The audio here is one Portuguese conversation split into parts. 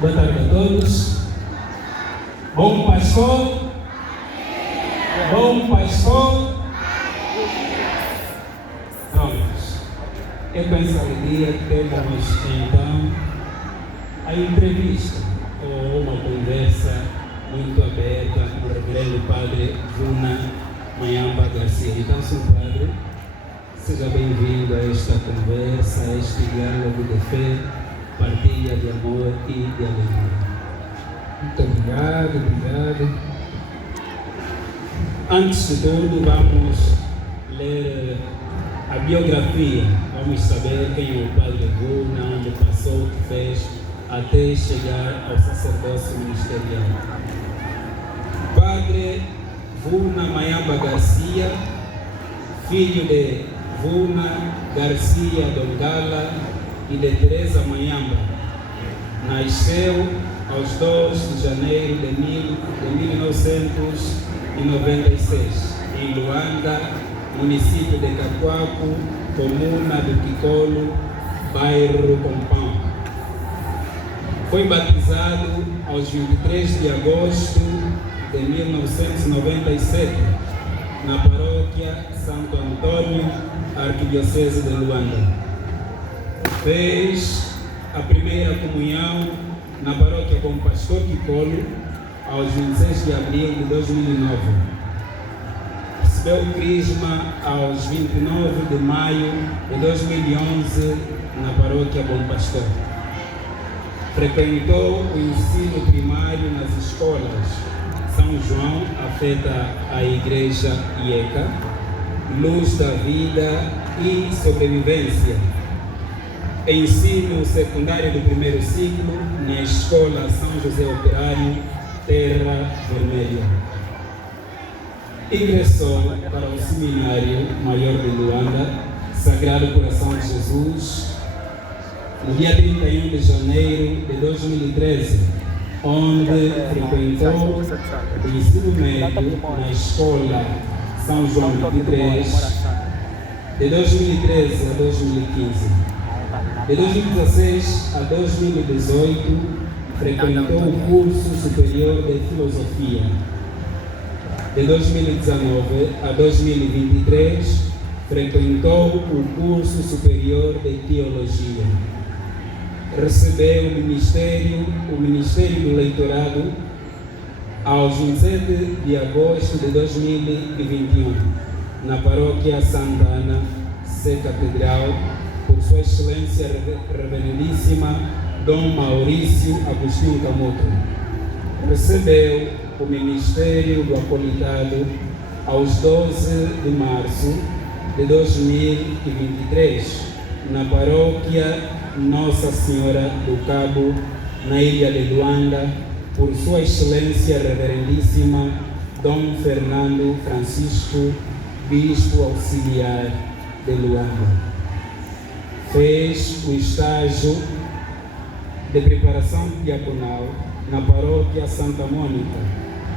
Boa tarde a todos. Bom pastor. Bom pastor. Prontos. Eu penso alegria que temos então a entrevista ou uma conversa muito aberta com o reverendo Padre Vuna Mayamba Garcia. Então, Sr. Padre, seja bem-vindo a esta conversa, a este diálogo de fé, partilha de amor e de alegria. Muito obrigado. Antes de tudo, vamos ler a biografia. Vamos saber quem é o Padre Vuna, onde passou, o que fez, até chegar ao sacerdócio ministerial. Padre Vuna Mayamba Garcia, filho de Vuna Garcia Dongala e de Teresa Mayamba, nasceu aos 2 de janeiro de 1996, em Luanda, município de Cacoaco, comuna do Kikolo, bairro Compão. Foi batizado aos 23 de agosto de 1997, na paróquia Santo Antônio, Arquidiocese de Luanda. Fez a primeira comunhão na paróquia com o pastor Kikolo aos 26 de abril de 2009. Recebeu o crisma aos 29 de maio de 2011 na paróquia Bom Pastor. Frequentou o ensino primário nas escolas São João, afeta a Igreja IECA, Luz da Vida e Sobrevivência. Ensino secundário do primeiro ciclo na Escola São José Operário, Terra Vermelha. Ingressou para o Seminário Maior de Luanda, Sagrado Coração de Jesus, no dia 31 de janeiro de 2013, onde frequentou o ensino médio na Escola São João 23, de 2013 a 2015. De 2016 a 2018, frequentou o curso superior de filosofia. De 2019 a 2023, frequentou o curso superior de teologia. Recebeu o Ministério do Leitorado aos 27 de agosto de 2021, na paróquia Santa Ana, Sé Catedral, por Sua Excelência Reverendíssima Dom Maurício Agostinho Camoto. Recebeu o Ministério do Acolitado aos 12 de março de 2023, na paróquia Nossa Senhora do Cabo, na ilha de Luanda, por Sua Excelência Reverendíssima Dom Fernando Francisco, Bispo Auxiliar de Luanda. Fez o estágio de preparação diaconal na paróquia Santa Mônica,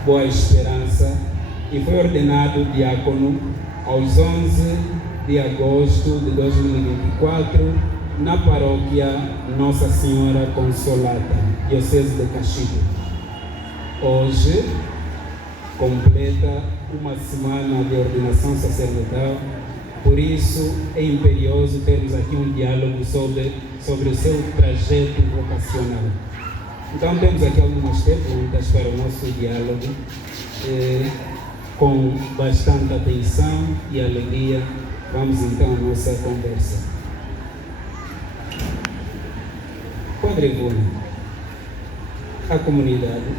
Boa Esperança, e foi ordenado diácono aos 11 de agosto de 2024 na paróquia Nossa Senhora Consolata, Diocese de Caxias. Hoje completa uma semana de ordenação sacerdotal. Por isso, é imperioso termos aqui um diálogo sobre o seu trajeto vocacional. Então, temos aqui algumas perguntas para o nosso diálogo, com bastante atenção e alegria. Vamos então à nossa conversa. Padre Vuna, a comunidade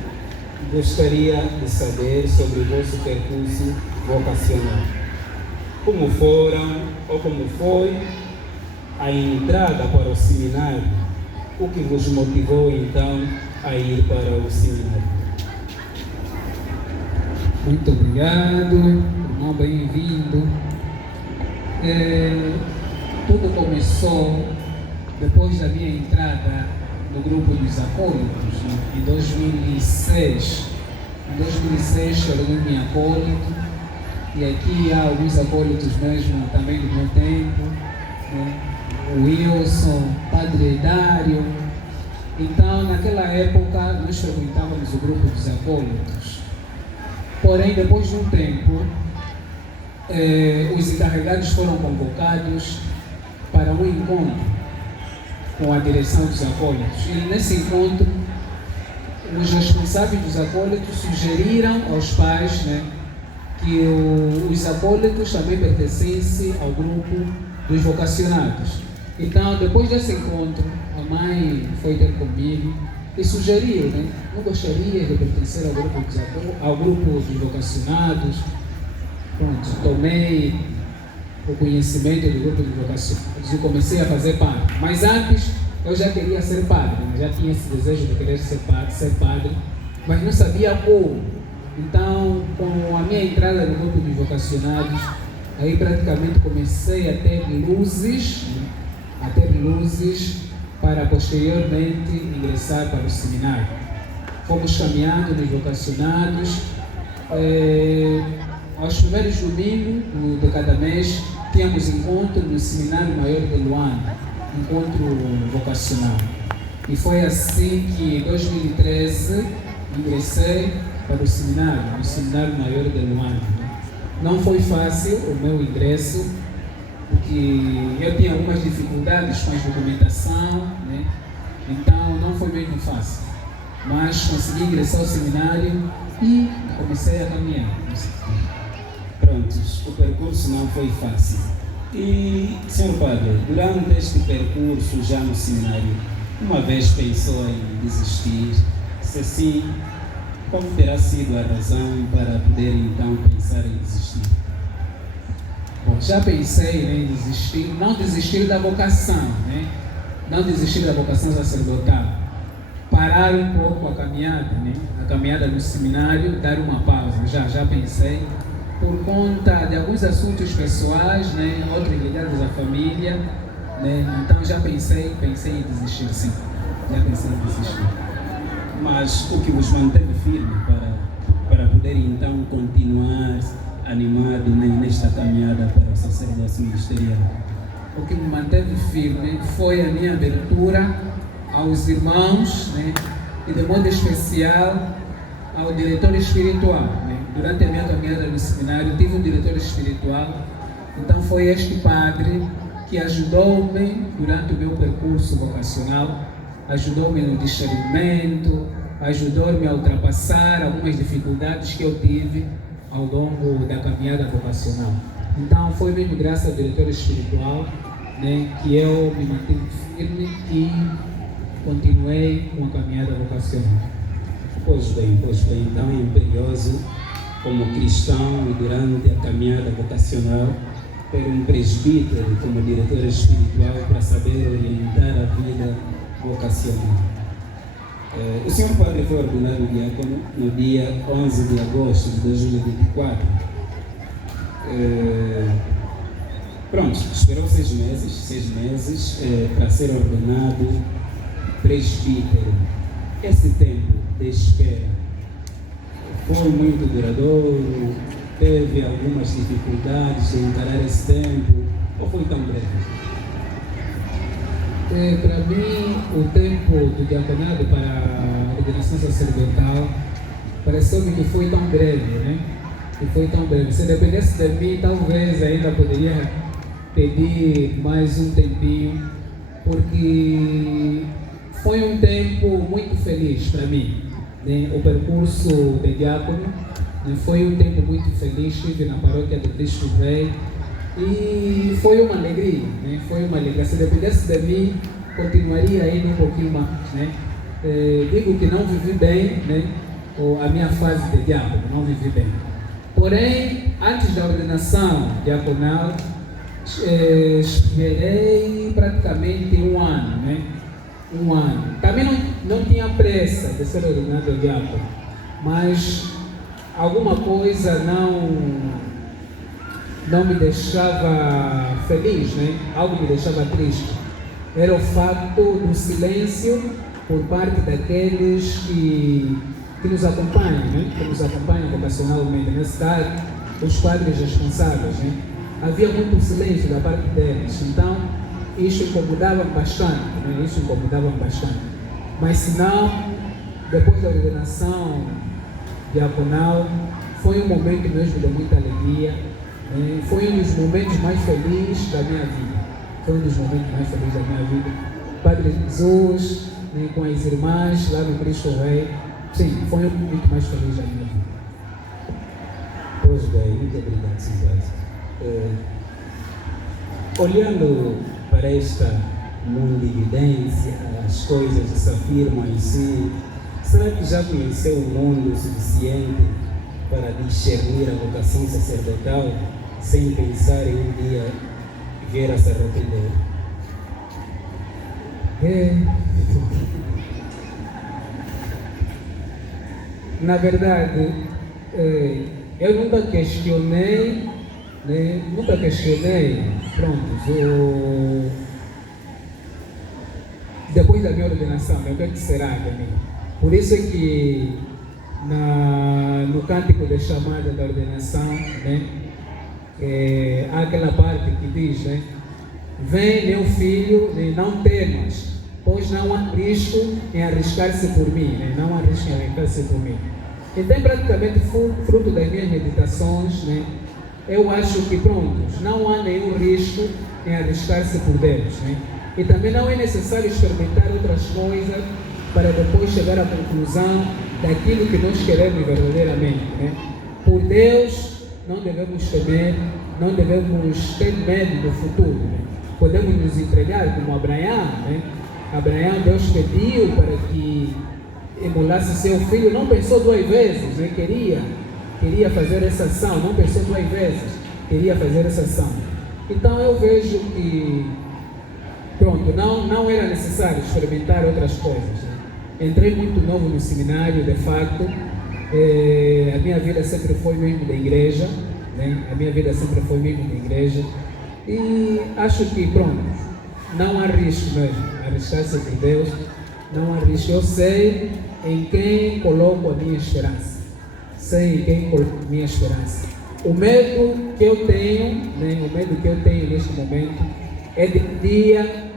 gostaria de saber sobre o vosso percurso vocacional. Como foram ou como foi a entrada para o seminário? O que vos motivou então a ir para o seminário? Muito obrigado, irmão, bem-vindo. Tudo começou depois da minha entrada no grupo dos acólitos, em 2006. Em 2006 tornei-me acólito. E aqui há alguns acólitos mesmo também do meu tempo, né? O Wilson, Padre Dário, Então, naquela época, nós frequentávamos o grupo dos acólitos. Porém, depois de um tempo, os encarregados foram convocados para um encontro com a direção dos acólitos. E nesse encontro, os responsáveis dos acólitos sugeriram aos pais, né, que os acólitos também pertencessem ao grupo dos vocacionados. Então, depois desse encontro, a mãe foi ter comigo e sugeriu, né, não gostaria de pertencer ao grupo dos vocacionados. Pronto, tomei o conhecimento do grupo de vocacionados e comecei a fazer parte. Mas antes, eu já queria ser padre, né? Já tinha esse desejo de querer ser padre, mas não sabia como. Então, com a minha entrada no grupo de vocacionados, aí praticamente comecei a ter luzes, para posteriormente ingressar para o seminário. Fomos caminhando nos vocacionados. Aos primeiros domingos de cada mês, tínhamos encontro no Seminário Maior de Luanda, encontro vocacional. E foi assim que, em 2013, ingressei para o Seminário Maior de Luanda. Não foi fácil o meu ingresso, porque eu tinha algumas dificuldades com a documentação, né? Então não foi mesmo fácil. Mas consegui ingressar ao seminário e comecei a caminhar. Prontos, o percurso não foi fácil. E, senhor padre, durante este percurso já no seminário, uma vez pensou em desistir? Se sim, qual terá sido a razão para poder então pensar em desistir? Bom, já pensei em desistir, não desistir da vocação, né? Não desistir da vocação sacerdotal. Parar um pouco a caminhada, né? A caminhada no seminário, dar uma pausa. Já pensei, por conta de alguns assuntos pessoais, né? Outros ligados à família, né? Então já pensei em desistir, sim. Já pensei em desistir. Mas o que vos manteve firme para poder então continuar animado nesta caminhada para o sacerdócio ministerial? O que me manteve firme foi a minha abertura aos irmãos, né? E de modo especial ao diretor espiritual, né? Durante a minha caminhada no seminário, tive um diretor espiritual. Então foi este padre que ajudou-me durante o meu percurso vocacional, ajudou-me no discernimento, ajudou-me a ultrapassar algumas dificuldades que eu tive ao longo da caminhada vocacional. Então foi mesmo graças ao diretor espiritual, né, que eu me mantive firme e continuei com a caminhada vocacional. Pois bem, então é imperioso como cristão e durante a caminhada vocacional ter um presbítero como diretor espiritual para saber orientar a vida vocacional. O senhor padre foi ordenado diácono no dia 11 de agosto de 2024. Pronto, esperou 6 meses para ser ordenado presbítero. Esse tempo de espera foi muito duradouro? Teve algumas dificuldades em encarar esse tempo? Ou foi tão breve? Para mim, o tempo do diaconato para a ordenação sacerdotal pareceu-me que foi tão breve, né? Que foi tão breve. Se dependesse de mim, talvez ainda poderia pedir mais um tempinho, porque foi um tempo muito feliz para mim, né? O percurso de diácono, né? Foi um tempo muito feliz. Estive na paróquia de Cristo Rei e foi uma alegria, né? Foi uma alegria. Se dependesse de mim, continuaria ainda um pouquinho mais, né? Digo que não vivi bem, né? A minha fase de diácono, não vivi bem. Porém, antes da ordenação diaconal, esperei praticamente um ano, né? Um ano. Também não tinha pressa de ser ordenado diácono, mas alguma coisa não me deixava feliz, né? Algo me deixava triste. Era o fato do silêncio por parte daqueles que nos acompanham, né? Que nos acompanham vocacionalmente. Nesse caso, os padres responsáveis, né? Havia muito silêncio da parte deles. Então, isso incomodava bastante, né? Isso incomodava bastante. Mas se não, depois da ordenação diaconal, foi um momento mesmo de muita alegria. Foi um dos momentos mais felizes da minha vida. Foi um dos momentos mais felizes da minha vida. Padre Jesus, com as irmãs lá no Cristo Rei. Sim, foi um momento mais feliz da minha vida. Pois bem, muito obrigado, Simplício. Olhando para esta mundividência, as coisas se afirmam em si, será que já conheceu o mundo o suficiente para discernir a vocação sacerdotal sem pensar em um dia vir a se arrepender? Na verdade, eu nunca questionei, depois da minha ordenação, o que será de mim? Por isso é que no cântico de chamada da ordenação, há aquela parte que diz, vem meu filho, não temas, pois não há risco em arriscar-se por mim, não há risco em arriscar-se por mim. Então, praticamente, fruto das minhas meditações, eu acho que, não há nenhum risco em arriscar-se por Deus. E também não é necessário experimentar outras coisas para depois chegar à conclusão daquilo que nós queremos verdadeiramente. Por Deus, não devemos temer, não devemos ter medo do futuro. Podemos nos entregar como Abraão. Abraão, Deus pediu para que emulasse seu filho, não pensou duas vezes, queria fazer essa ação, não pensou duas vezes, queria fazer essa ação. Então eu vejo que, não era necessário experimentar outras coisas. Entrei muito novo no seminário, de facto, a minha vida sempre foi mesmo da igreja, e acho que, não há risco mesmo, arriscar-se por Deus, não há risco. Eu sei em quem coloco a minha esperança. O medo que eu tenho, neste momento, é de um dia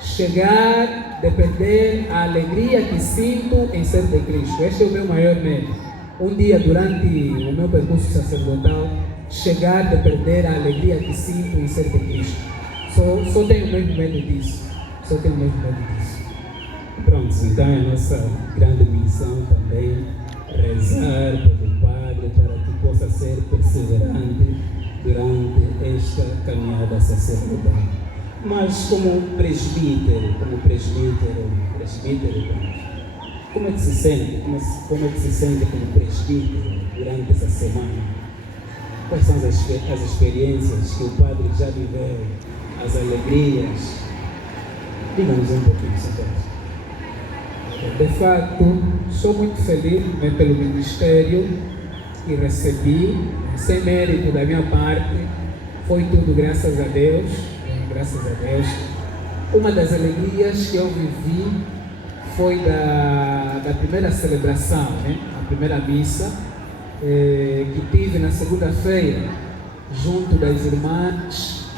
chegar, de perder a alegria que sinto em ser de Cristo. Este é o meu maior medo. Um dia, durante o meu percurso sacerdotal, chegar de perder a alegria que sinto em ser de Cristo. Só tenho mesmo medo disso. Pronto, então é a nossa grande missão também rezar pelo Padre para que possa ser perseverante durante esta caminhada sacerdotal. Mas como presbítero, como é que se sente? Como é que se sente como presbítero durante essa semana? Quais são as experiências que o Padre já viveu, as alegrias? Diga-nos um pouquinho sobre isso. De fato, sou muito feliz pelo ministério que recebi, sem mérito da minha parte, foi tudo graças a Deus. Uma das alegrias que eu vivi foi da primeira celebração, a primeira missa, que tive na segunda-feira, junto das irmãs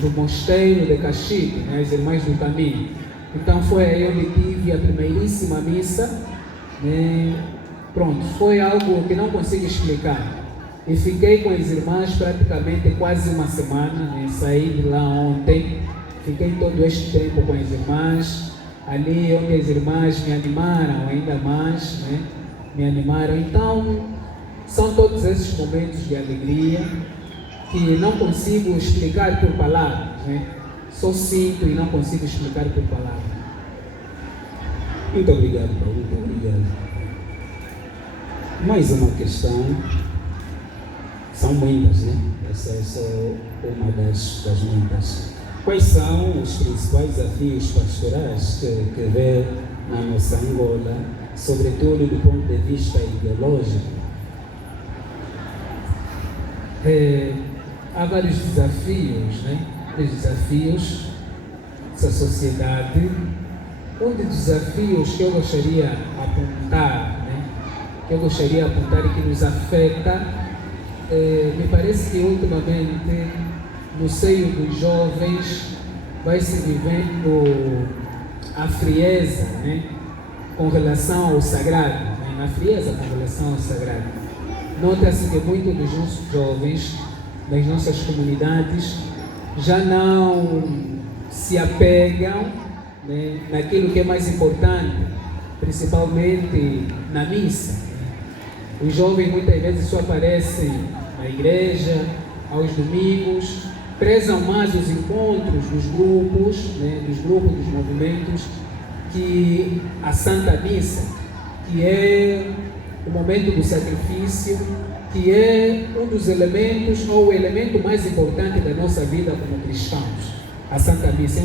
do Mosteiro de Caxique, as irmãs do caminho. Então foi aí onde tive a primeiríssima missa. Foi algo que não consigo explicar. E fiquei com as irmãs praticamente quase uma semana. Saí de lá ontem, fiquei todo este tempo com as irmãs, ali onde as irmãs me animaram ainda mais, Então, são todos esses momentos de alegria que não consigo explicar por palavras, Só sinto e não consigo explicar por palavras. Muito obrigado, Paulo. Muito obrigado. Mais uma questão. São muitas, Essa é só uma das muitas. Quais são os principais desafios pastorais que vê na nossa Angola, sobretudo do ponto de vista ideológico? Há vários desafios, desafios dessa sociedade. Um dos desafios que eu gostaria de apontar, e que nos afeta, me parece que ultimamente no seio dos jovens vai se vivendo a frieza, com relação ao sagrado, né? Na frieza com relação ao sagrado. Nota-se que muitos dos nossos jovens, das nossas comunidades, já não se apegam, né, naquilo que é mais importante, principalmente na missa. Os jovens muitas vezes só aparecem na igreja, aos domingos, prezam mais os encontros dos grupos, né, dos movimentos, que a Santa Missa, que é o momento do sacrifício, que é um dos elementos, ou o elemento mais importante da nossa vida como cristãos. A Santa Missa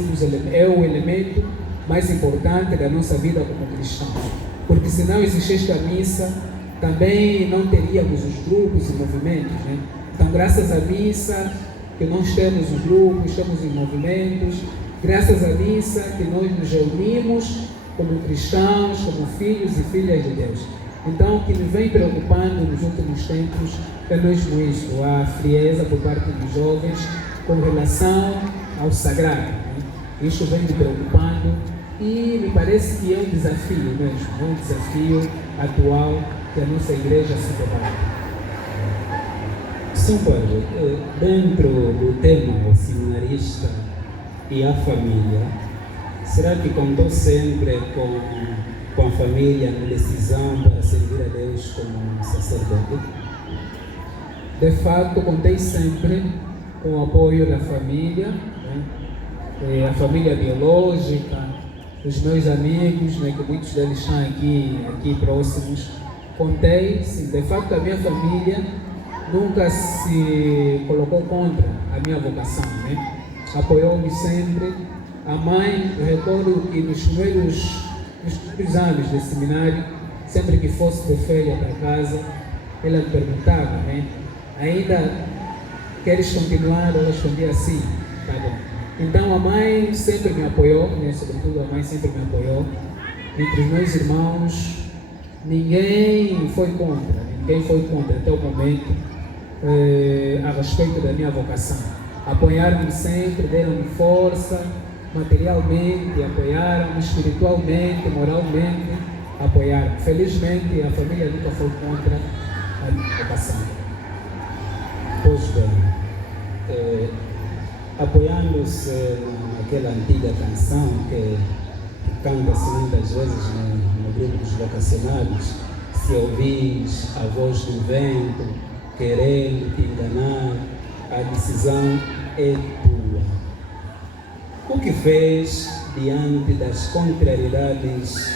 é o elemento mais importante da nossa vida como cristãos. Porque se não existisse a missa, também não teríamos os grupos e movimentos, né? Então, graças à missa, que nós temos os grupos, temos os movimentos, graças à missa que nós nos reunimos como cristãos, como filhos e filhas de Deus. Então, o que me vem preocupando nos últimos tempos é mesmo isso, a frieza por parte dos jovens com relação ao sagrado, né? Isso vem me preocupando e me parece que é um desafio mesmo, é um desafio atual que a nossa igreja se debate. São Paulo, dentro do tema o seminarista e a família, será que contou sempre com a família na decisão para servir a Deus como sacerdote? De fato, contei sempre com o apoio da família, né? A família biológica, os meus amigos, né, que muitos deles estão aqui próximos. Contei, sim, de fato, a minha família nunca se colocou contra a minha vocação, né? Apoiou-me sempre. A mãe, eu recordo que nos primeiros anos de seminário, sempre que fosse de férias para casa, ela me perguntava, né? Ainda queres continuar? Eu respondia assim, tá bom. Então a mãe sempre me apoiou, né? Sobretudo a mãe sempre me apoiou. Entre os meus irmãos, ninguém foi contra até o momento a respeito da minha vocação. Apoiaram-me sempre, deram-me força, materialmente, apoiaram-me espiritualmente, moralmente, apoiaram. Felizmente, a família nunca foi contra a minha vocação. Pois bem, apoiando-se naquela antiga canção que canta-se muitas vezes no grupo dos vocacionados, se ouvis a voz do vento, querendo te enganar, a decisão é tua. O que fez diante das contrariedades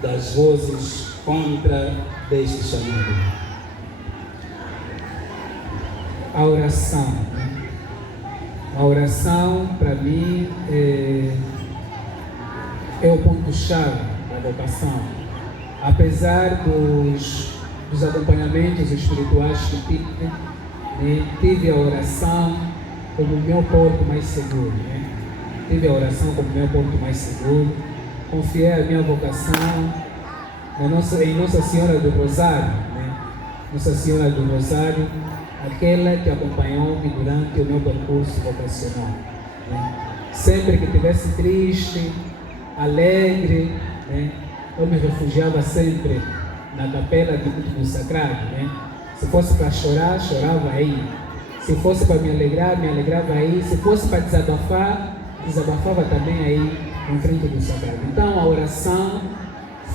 das vozes contra deste chamado? A oração. A oração, para mim, é o ponto-chave da vocação. Apesar dos acompanhamentos espirituais que tive, né, tive a oração como o meu porto mais seguro. Né? Tive a oração como o meu porto mais seguro. Confiei a minha vocação em Nossa Senhora do Rosário. Né? Nossa Senhora do Rosário, aquela que acompanhou-me durante o meu percurso vocacional. Né? Sempre que estivesse triste, alegre, né? Eu me refugiava sempre na capela do culto sagrado. Né? Se fosse para chorar, chorava aí. Se fosse para me alegrava aí. Se fosse para desabafar, desabafava também aí em frente do sagrado. Então a oração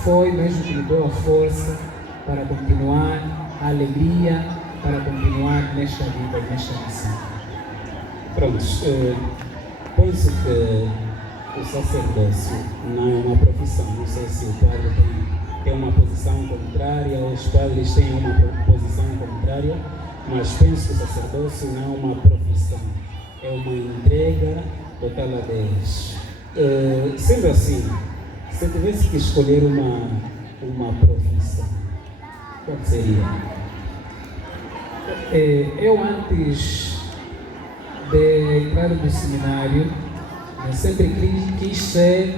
foi mesmo que me deu a força para continuar, a alegria para continuar nesta vida, nesta missão. Pronto, penso que o sacerdócio não é uma profissão. Não sei se o padre tem uma posição contrária ou os padres têm uma posição contrária, mas penso que o sacerdócio não é uma profissão, é uma entrega total a Deus. Sendo assim, se eu tivesse que escolher uma profissão, qual seria? Eu antes de entrar no seminário, eu sempre quis ser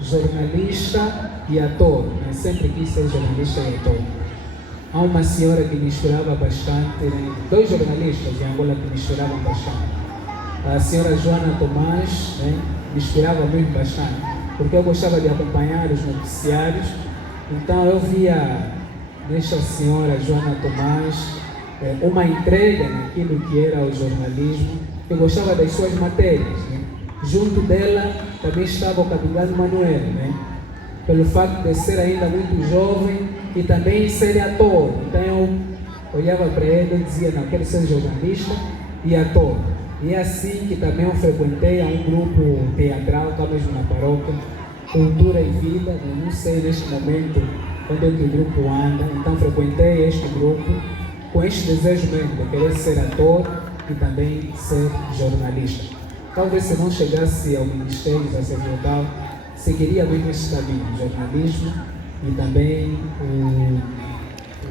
jornalista e ator. Eu sempre quis ser jornalista e ator. Há uma senhora que misturava bastante, né? Dois jornalistas em Angola que misturavam bastante. A senhora Joana Tomás, né? Misturava mesmo bastante, porque eu gostava de acompanhar os noticiários Então eu via nesta senhora Joana Tomás uma entrega naquilo que era o jornalismo. Eu gostava das suas matérias, né? Junto dela também estava o capitão Manuel, né? Pelo fato de ser ainda muito jovem e também ser ator. Então eu olhava para ele e dizia, não, quero ser jornalista e ator. E é assim que também eu frequentei a um grupo teatral, cá mesmo na paróquia, Cultura e Vida. Eu não sei neste momento onde é que o grupo anda, então frequentei este grupo com este desejo mesmo de querer ser ator e também ser jornalista. Talvez se não chegasse ao ministério sacerdotal, seguiria mesmo este caminho, jornalismo e também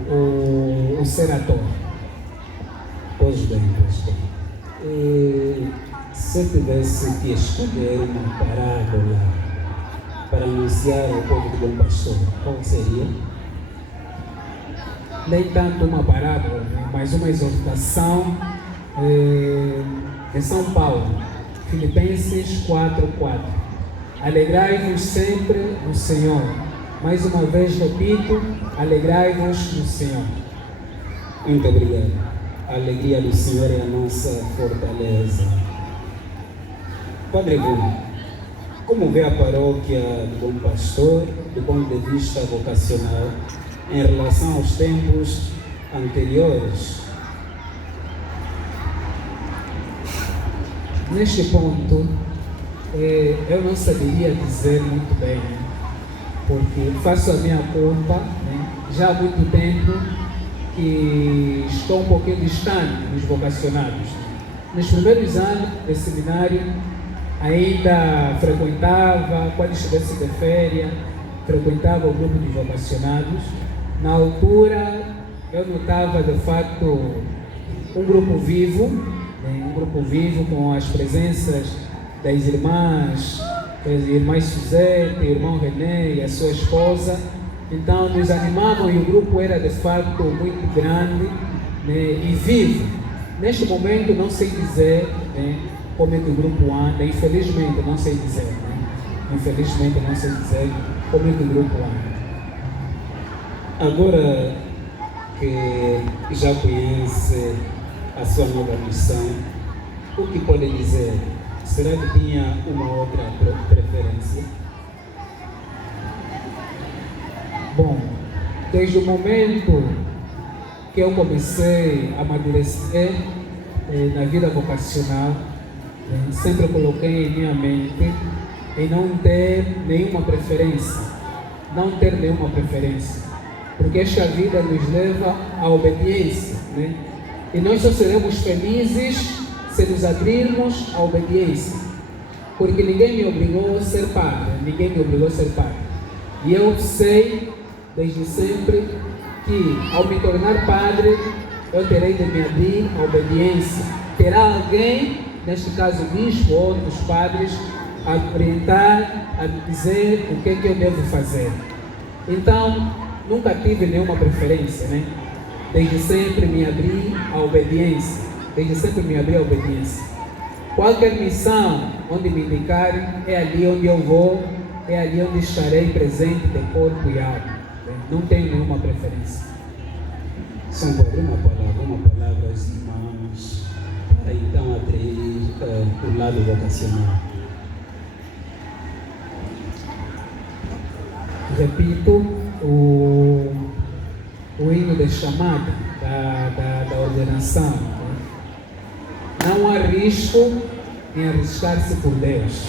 o ser ator. Pois bem. Se eu tivesse que escolher uma parábola para anunciar ao povo de Bom Pastor, qual seria? Nem tanto uma parábola, né? Mas uma exortação de São Paulo, Filipenses 4:4. Alegrai-vos sempre no Senhor. Mais uma vez repito, alegrai-vos no Senhor. Muito obrigado. A alegria do Senhor é a nossa fortaleza. Padre Bruno, como vê a paróquia do Bom Pastor do ponto de vista vocacional em relação aos tempos anteriores? Neste ponto, eu não saberia dizer muito bem, né? Porque faço a minha culpa, né? Já há muito tempo que estou um pouquinho distante dos vocacionados. Nos primeiros anos de seminário, ainda frequentava, quando estivesse de férias, frequentava o grupo de vocacionados. Na altura, eu notava de fato um grupo vivo, né? Um grupo vivo com as presenças das irmãs Suzete, irmão René e a sua esposa. Então nos animavam e o grupo era de fato muito grande, né? E vivo. Neste momento não sei dizer, né, como é que o grupo anda, infelizmente não sei dizer, né? Infelizmente não sei dizer como é que o grupo anda. Agora que já conhece a sua nova missão, o que pode dizer? Será que tinha uma outra preferência? Bom, desde o momento que eu comecei a amadurecer na vida vocacional, sempre coloquei em minha mente em não ter nenhuma preferência, porque esta vida nos leva à obediência, né? E nós só seremos felizes se nos abrirmos à obediência, porque ninguém me obrigou a ser padre, E eu sei, desde sempre, que ao me tornar padre, eu terei de me abrir à obediência. Terá alguém, neste caso o bispo ou os padres, a orientar, a me dizer o que é que eu devo fazer. Então, nunca tive nenhuma preferência, né? Desde sempre me abri à obediência. Qualquer missão onde me indicarem, é ali onde eu vou, é ali onde estarei presente de corpo e alma. Não tenho nenhuma preferência. São Padre, uma palavra aos irmãos, para então atrair o lado vocacional. Repito, o hino de chamada da ordenação. Não há risco em arriscar-se por Deus.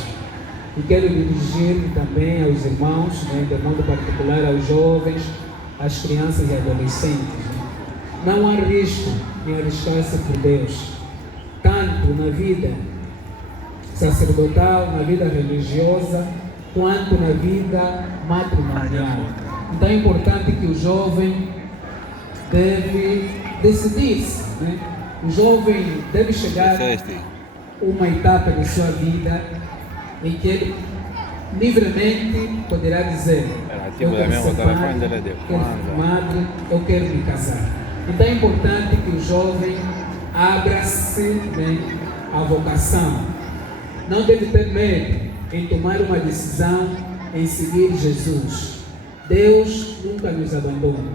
E quero dirigir também aos irmãos, né, de modo particular aos jovens, às crianças e adolescentes. Né? Não há risco em arriscar-se por Deus, tanto na vida sacerdotal, na vida religiosa, quanto na vida matrimonial. Então é importante que o jovem deve decidir-se, né? O jovem deve chegar a uma etapa de sua vida em que ele livremente poderá dizer: eu quero ser padre, quero ser madre, eu quero me casar. Então é importante que o jovem abra-se, né, à vocação. Não deve ter medo em tomar uma decisão em seguir Jesus. Deus nunca nos abandona.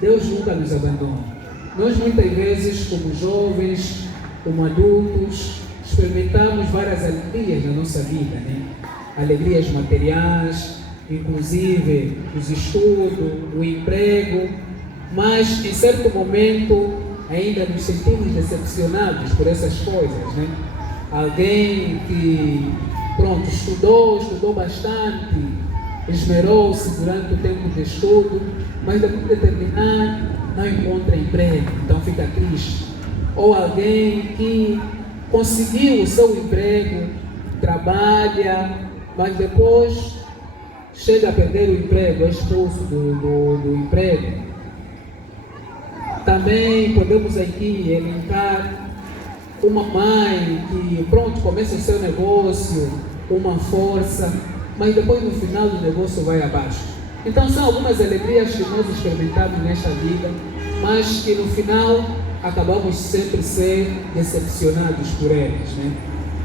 Deus nunca nos abandona. Nós muitas vezes, como jovens, como adultos, experimentamos várias alegrias na nossa vida, né? Alegrias materiais, inclusive os estudos, o emprego, mas em certo momento ainda nos sentimos decepcionados por essas coisas, né? Alguém que, estudou bastante, esmerou-se durante o tempo de estudo, mas depois de terminar não encontra emprego, então fica triste. Ou alguém que conseguiu o seu emprego, trabalha, mas depois chega a perder o emprego, é expulso do emprego. Também podemos aqui elencar uma mãe que começa o seu negócio com uma força, mas depois no final do negócio vai abaixo. Então são algumas alegrias que nós experimentamos nesta vida, mas que no final acabamos sempre ser decepcionados por elas, né?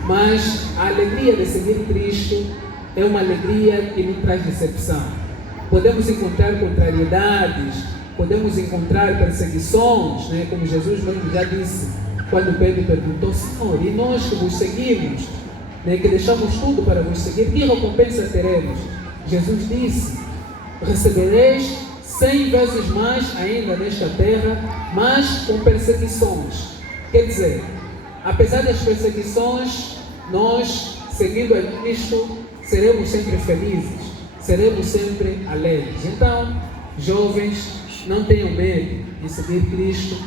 Mas a alegria de seguir Cristo é uma alegria que não traz decepção. Podemos encontrar contrariedades, podemos encontrar perseguições, né? Como Jesus mesmo já disse, quando Pedro perguntou: Senhor, e nós que vos seguimos, né? Que deixamos tudo para vos seguir, que recompensa teremos? Jesus disse: recebereis 100 vezes mais ainda nesta terra, mas com perseguições. Quer dizer, apesar das perseguições, nós, seguindo a Cristo, seremos sempre felizes, seremos sempre alegres. Então, jovens, não tenham medo de seguir Cristo,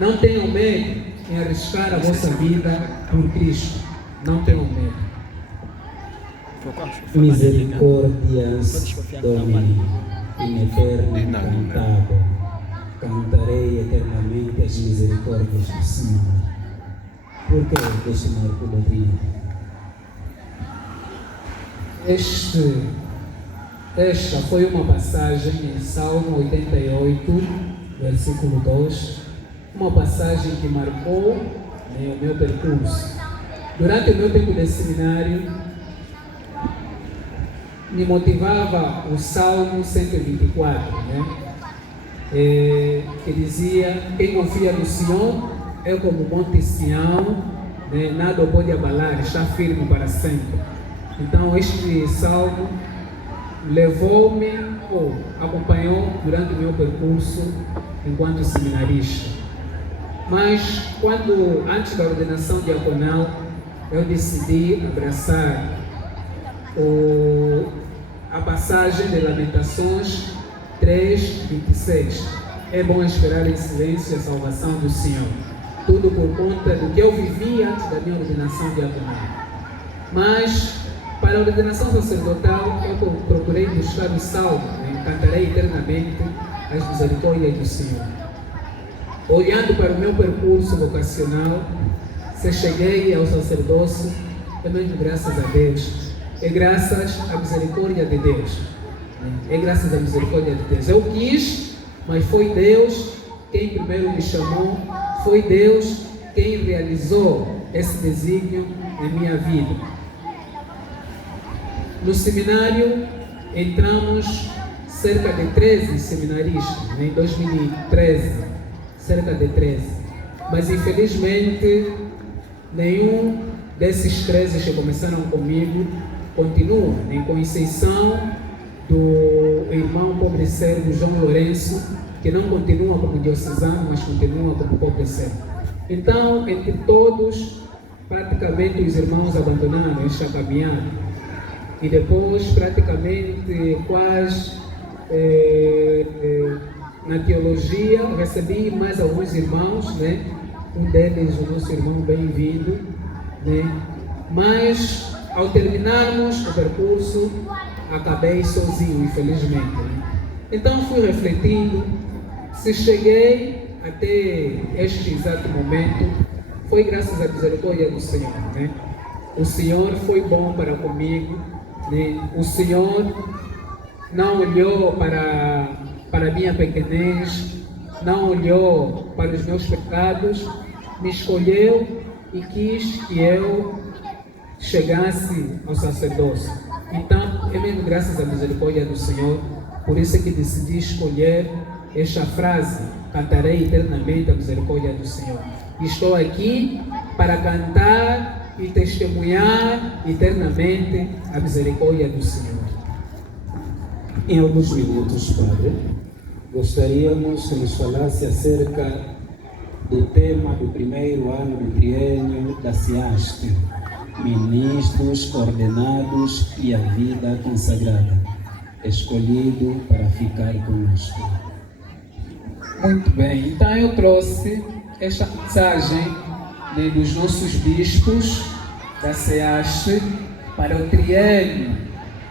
não tenham medo em arriscar a vossa vida por Cristo, não tenham medo. Misericordias Domini, in eternum cantabo, cantarei eternamente as misericórdias do Senhor. Por que este marco da vida? Esta foi uma passagem em Salmo 88, versículo 2, uma passagem que marcou, né, o meu percurso. Durante o meu tempo de seminário, me motivava o Salmo 124, né? Que dizia: quem confia no Senhor é como o monte Sião, né? Nada o pode abalar, está firme para sempre. Então este salmo levou-me, acompanhou durante o meu percurso enquanto seminarista. Mas antes da ordenação diaconal, eu decidi abraçar a passagem de Lamentações 3:26. É bom esperar em silêncio a salvação do Senhor. Tudo por conta do que eu vivia antes da minha ordenação diaconal. Mas para a ordenação sacerdotal, eu procurei buscar o salmo, né? Cantarei eternamente as misericórdias do Senhor. Olhando para o meu percurso vocacional, se cheguei ao sacerdócio, é mesmo graças a Deus. É graças à misericórdia de Deus. É graças à misericórdia de Deus. Eu quis, mas foi Deus quem primeiro me chamou, foi Deus quem realizou esse desígnio em minha vida. No seminário, entramos cerca de 13 seminaristas, né? Em 2013, cerca de 13. Mas infelizmente, nenhum desses 13 que começaram comigo continua, nem com exceção do irmão pobre servo João Lourenço, que não continua como diocesano, mas continua como pobre servo. Então, entre todos, praticamente os irmãos abandonaram esta caminhada. E depois, praticamente, quase na teologia, recebi mais alguns irmãos, né? Um deles, o nosso irmão bem-vindo, né? Mas, ao terminarmos o percurso, acabei sozinho, infelizmente, né? Então, fui refletindo, se cheguei até este exato momento, foi graças à misericórdia do Senhor, né? O Senhor foi bom para comigo, né? O Senhor não olhou para a minha pequenez, não olhou para os meus pecados, me escolheu e quis que eu chegasse ao sacerdócio. Então, é mesmo graças à misericórdia do Senhor Por isso é que decidi escolher esta frase: cantarei eternamente a misericórdia do Senhor. Estou aqui para cantar e testemunhar eternamente a misericórdia do Senhor. Em alguns minutos, Padre, gostaríamos que nos falasse acerca do tema do primeiro ano do triênio da SEAST, Ministros Ordenados e a Vida Consagrada, escolhido para ficar conosco. Muito bem, então eu trouxe esta mensagem dos nossos bispos da SEAST para o triênio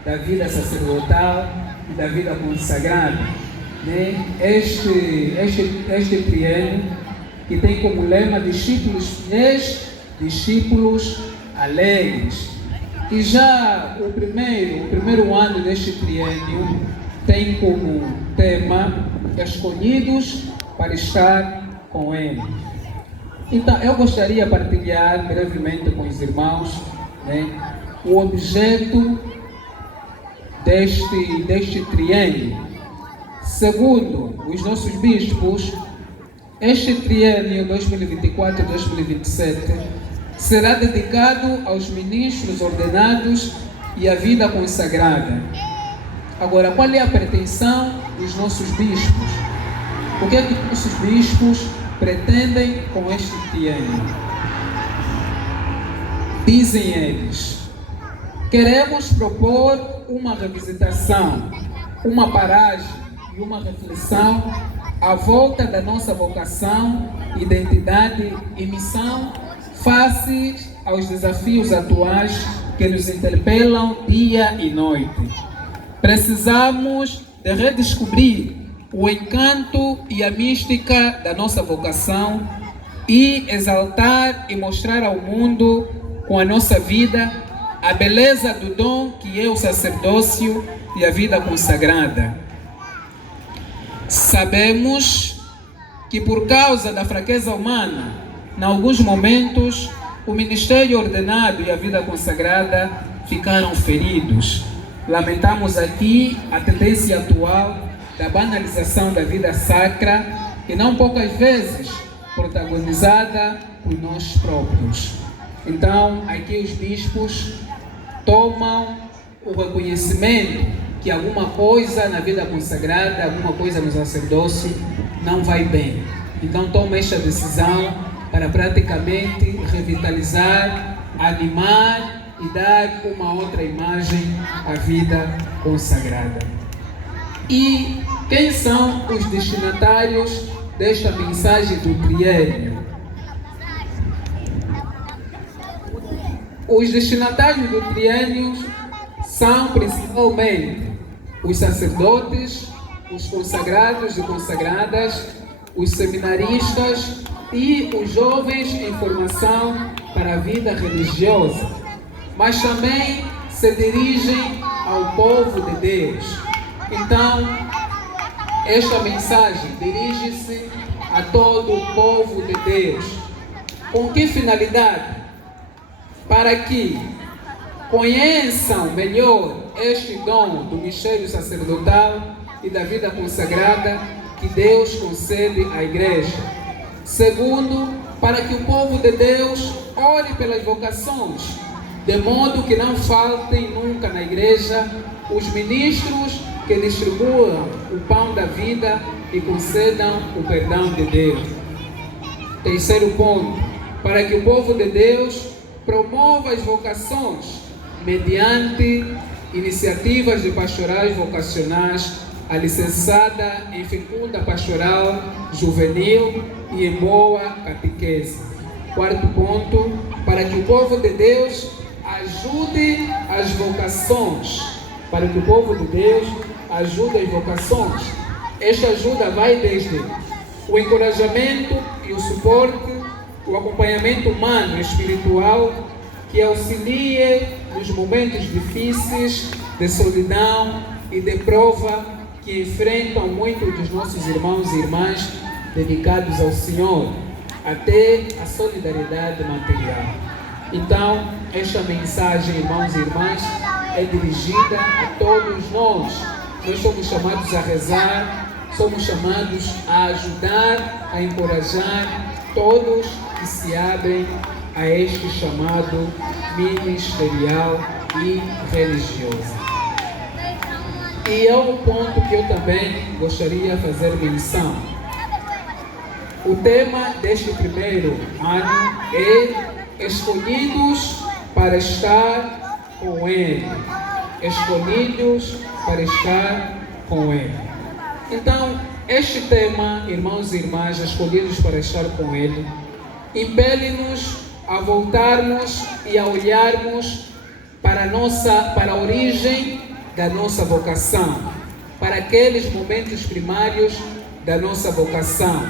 da vida sacerdotal e da vida consagrada. Este triênio que tem como lema discípulos fiéis, discípulos alegres. E já o primeiro ano deste triênio tem como tema escolhidos para estar com Ele. Então, eu gostaria de partilhar brevemente com os irmãos o objeto deste triênio. Segundo os nossos bispos, este triênio 2024-2027 será dedicado aos ministros ordenados e à vida consagrada. Agora, qual é a pretensão dos nossos bispos? O que é que os nossos bispos pretendem com este triênio? Dizem eles: queremos propor uma revisitação, uma paragem e uma reflexão à volta da nossa vocação, identidade e missão face aos desafios atuais que nos interpelam dia e noite. Precisamos de redescobrir o encanto e a mística da nossa vocação e exaltar e mostrar ao mundo com a nossa vida a beleza do dom que é o sacerdócio e a vida consagrada. Sabemos que por causa da fraqueza humana, em alguns momentos, o ministério ordenado e a vida consagrada ficaram feridos. Lamentamos aqui a tendência atual da banalização da vida sacra e não poucas vezes protagonizada por nós próprios. Então, aqui os bispos tomam o reconhecimento que alguma coisa na vida consagrada, alguma coisa no sacerdócio não vai bem. Então, toma esta decisão para praticamente revitalizar, animar e dar uma outra imagem à vida consagrada. E quem são os destinatários desta mensagem do triênio? Os destinatários do triênio são principalmente os sacerdotes, os consagrados e consagradas, os seminaristas e os jovens em formação para a vida religiosa, mas também se dirigem ao povo de Deus. Então, esta mensagem dirige-se a todo o povo de Deus. Com que finalidade? Para que conheçam melhor este dom do mistério sacerdotal e da vida consagrada que Deus concede à igreja. Segundo, para que o povo de Deus ore pelas vocações, de modo que não faltem nunca na igreja os ministros que distribuam o pão da vida e concedam o perdão de Deus. Terceiro ponto, para que o povo de Deus promova as vocações mediante iniciativas de pastorais vocacionais alicerçada em fecunda pastoral juvenil e em boa catequese. Quarto ponto, para que o povo de Deus ajude as vocações. Para que o povo de Deus ajude as vocações. Esta ajuda vai desde o encorajamento e o suporte, o acompanhamento humano e espiritual que auxilie nos momentos difíceis de solidão e de prova que enfrentam muitos dos nossos irmãos e irmãs dedicados ao Senhor, até a solidariedade material. Então, esta mensagem, irmãos e irmãs, é dirigida a todos nós nós somos chamados a rezar, somos chamados a ajudar, a encorajar todos que se abrem a este chamado ministerial e religioso. E é um ponto que eu também gostaria de fazer menção. O tema deste primeiro ano é escolhidos para estar com Ele. Escolhidos para estar com Ele. Então, este tema, irmãos e irmãs, escolhidos para estar com Ele, impele-nos a voltarmos e a olharmos para a origem da nossa vocação, para aqueles momentos primários da nossa vocação,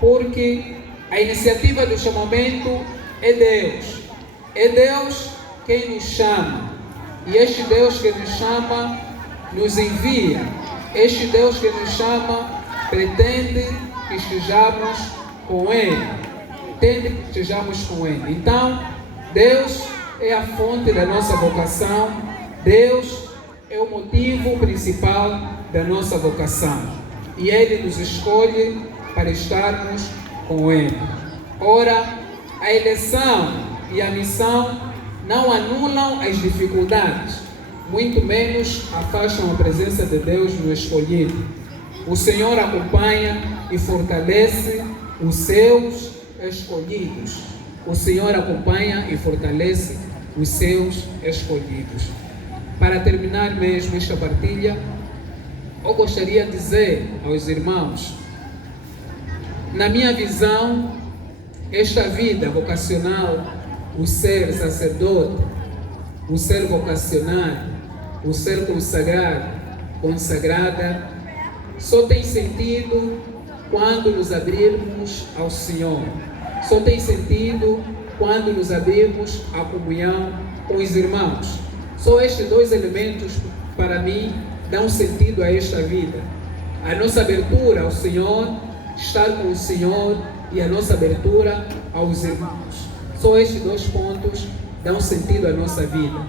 porque a iniciativa do chamamento é Deus quem nos chama, e este Deus que nos chama nos envia, este Deus que nos chama pretende que estejamos com Ele, Então, Deus é a fonte da nossa vocação, Deus é o motivo principal da nossa vocação. E Ele nos escolhe para estarmos com Ele. Ora, a eleição e a missão não anulam as dificuldades, muito menos afastam a presença de Deus no escolhido. O Senhor acompanha e fortalece os seus escolhidos. O Senhor acompanha e fortalece os seus escolhidos. Para terminar mesmo esta partilha, eu gostaria de dizer aos irmãos, na minha visão, esta vida vocacional, o ser sacerdote, o ser vocacionado, o ser consagrado, consagrada, só tem sentido quando nos abrirmos ao Senhor. Só tem sentido quando nos abrirmos à comunhão com os irmãos. Só estes dois elementos, para mim, dão sentido a esta vida. A nossa abertura ao Senhor, estar com o Senhor, e a nossa abertura aos irmãos. Só estes dois pontos dão sentido à nossa vida.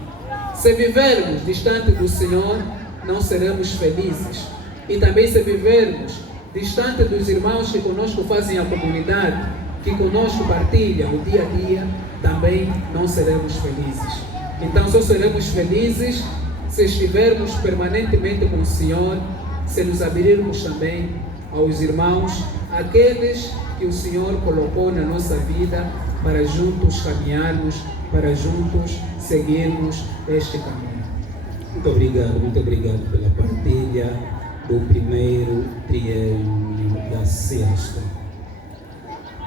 Se vivermos distante do Senhor, não seremos felizes. E também se vivermos distante dos irmãos que conosco fazem a comunidade, que conosco partilham o dia a dia, também não seremos felizes. Então só seremos felizes se estivermos permanentemente com o Senhor, se nos abrirmos também aos irmãos, aqueles que o Senhor colocou na nossa vida para juntos caminharmos, para juntos seguirmos este caminho. Muito obrigado pela partilha do primeiro triênio da sexta.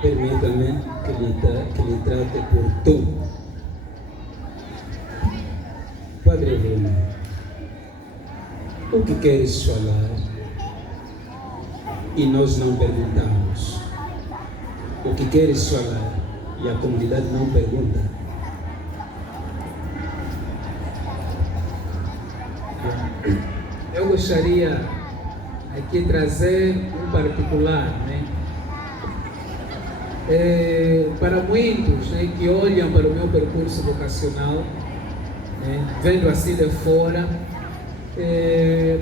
Permita-me que lhe trate por tu. Padre Bruno, o que queres falar? E nós não perguntamos. O que queres falar? E a comunidade não pergunta. Eu gostaria aqui trazer um particular, para muitos que olham para o meu percurso vocacional, vendo assim de fora,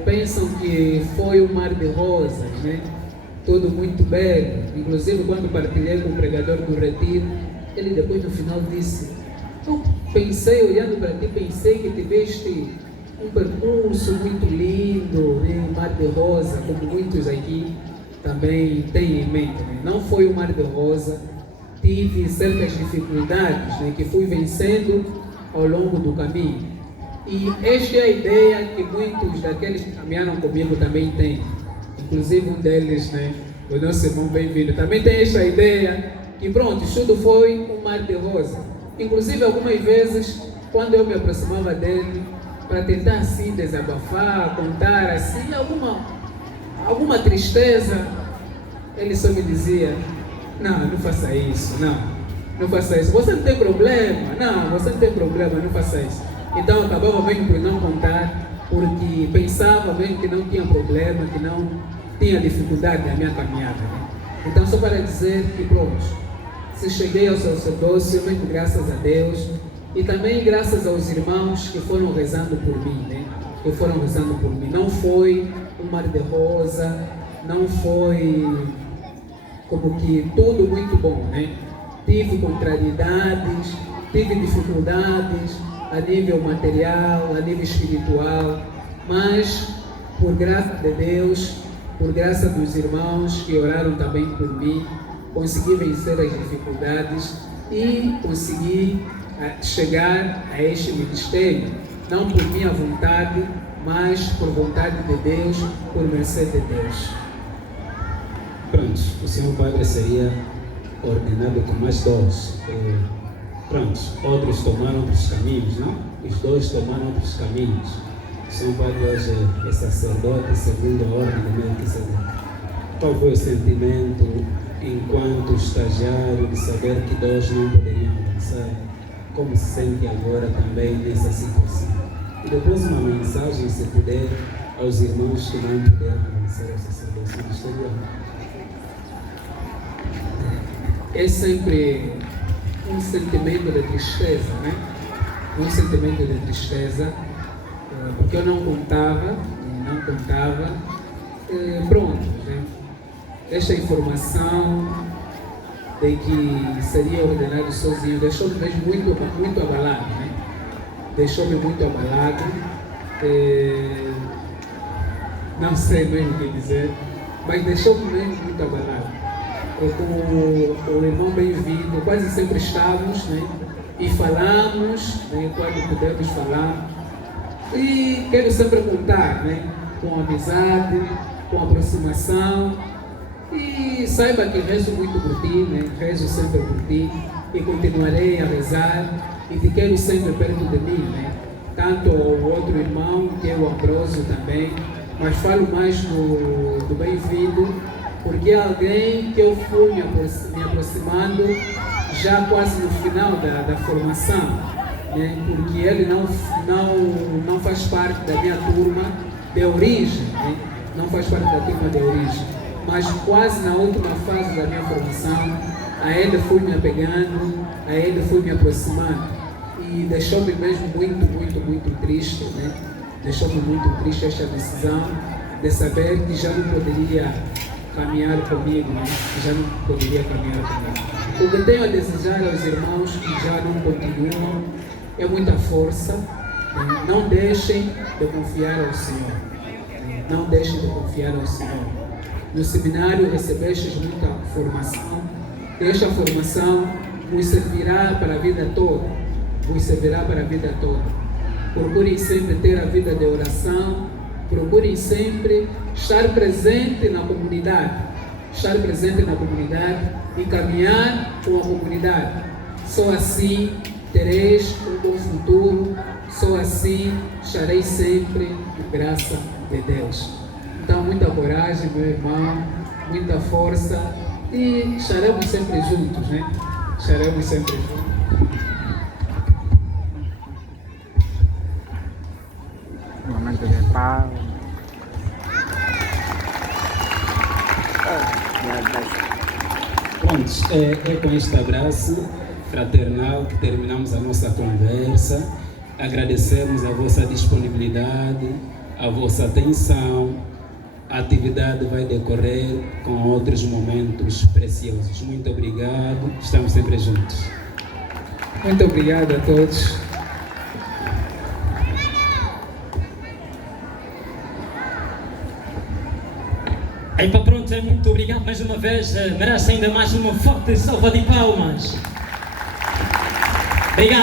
pensam que foi um mar de rosas, tudo muito belo. Inclusive, quando partilhei com o pregador do retiro, ele depois no final disse: eu pensei, olhando para ti, pensei que tiveste um percurso muito lindo, um mar de rosa, como muitos aqui também têm em mente. Não foi um mar de rosa, tive certas dificuldades que fui vencendo ao longo do caminho. E esta é a ideia que muitos daqueles que caminharam comigo também têm. Inclusive um deles, o nosso irmão bem-vindo, também tem esta ideia que pronto, tudo foi um mar de rosa. Inclusive algumas vezes, quando eu me aproximava dele, para tentar assim desabafar, contar assim alguma tristeza, ele só me dizia: não faça isso, não faça isso, você não tem problema, não faça isso. Então eu acabava mesmo por não contar, porque pensava mesmo que não tinha problema, que não tinha dificuldade na minha caminhada. Então só para dizer que pronto, se cheguei ao sacerdócio, mesmo graças a Deus, e também graças aos irmãos que foram rezando por mim, que foram rezando por mim. Não foi um mar de rosa, não foi como que tudo muito bom, né? Tive contrariedades, tive dificuldades a nível material, a nível espiritual, mas por graça de Deus, por graça dos irmãos que oraram também por mim, consegui vencer as dificuldades e consegui chegar a este ministério, não por minha vontade, mas por vontade de Deus, por mercê de Deus. Pronto, o senhor padre seria ordenado com mais 2. Pronto, outros tomaram outros caminhos, não? Os 2 tomaram outros caminhos. O senhor padre hoje é sacerdote segundo a ordem de Melquisedeque. Qual foi o sentimento enquanto estagiário de saber que 2 não poderiam avançar? Como se sente agora também nessa situação? E depois uma mensagem, se puder, aos irmãos que não puderam avançar ao sacerdócio ministerial. É sempre um sentimento de tristeza, né? Um sentimento de tristeza, porque eu não contava, pronto, né? Esta informação de que seria ordenado sozinho deixou-me mesmo muito abalado, né? Deixou-me muito abalado, não sei mesmo o que dizer, mas deixou-me mesmo muito abalado. Com o irmão bem-vindo, quase sempre estávamos, né? E falamos, né? Quando pudemos falar, e quero sempre contar, né? Com amizade, com aproximação, e saiba que rezo muito por ti, né? Rezo sempre por ti, e continuarei a rezar, e te quero sempre perto de mim, né? Tanto o outro irmão, que é o Ambrósio também, mas falo mais do bem-vindo, porque é alguém que eu fui me aproximando já quase no final da formação, né? Porque ele não faz parte da minha turma de origem, né? Não faz parte da turma de origem, mas quase na última fase da minha formação, a ele fui me apegando, a ele fui me aproximando, e deixou-me mesmo muito triste, né? Deixou-me muito triste esta decisão de saber que já não poderia caminhar comigo, né? Já não poderia caminhar comigo. O que tenho a desejar aos irmãos que já não continuam é muita força, né? Não deixem de confiar ao Senhor, né? Não deixem de confiar ao Senhor. No seminário recebestes muita formação, e esta formação vos servirá para a vida toda, Procurem sempre ter a vida de oração, procurem sempre estar presente na comunidade e caminhar com a comunidade. Só assim tereis um bom futuro, só assim estareis sempre na graça de Deus. Então, muita coragem, meu irmão, muita força, e estaremos sempre juntos, né? Estaremos sempre juntos. Momento de paz. Pronto, é com este abraço fraternal que terminamos a nossa conversa. Agradecemos a vossa disponibilidade, a vossa atenção. A atividade vai decorrer com outros momentos preciosos. Muito obrigado, estamos sempre juntos. Muito obrigado a todos. Epa, pronto, muito obrigado mais uma vez. Merece ainda mais uma forte salva de palmas. Obrigado.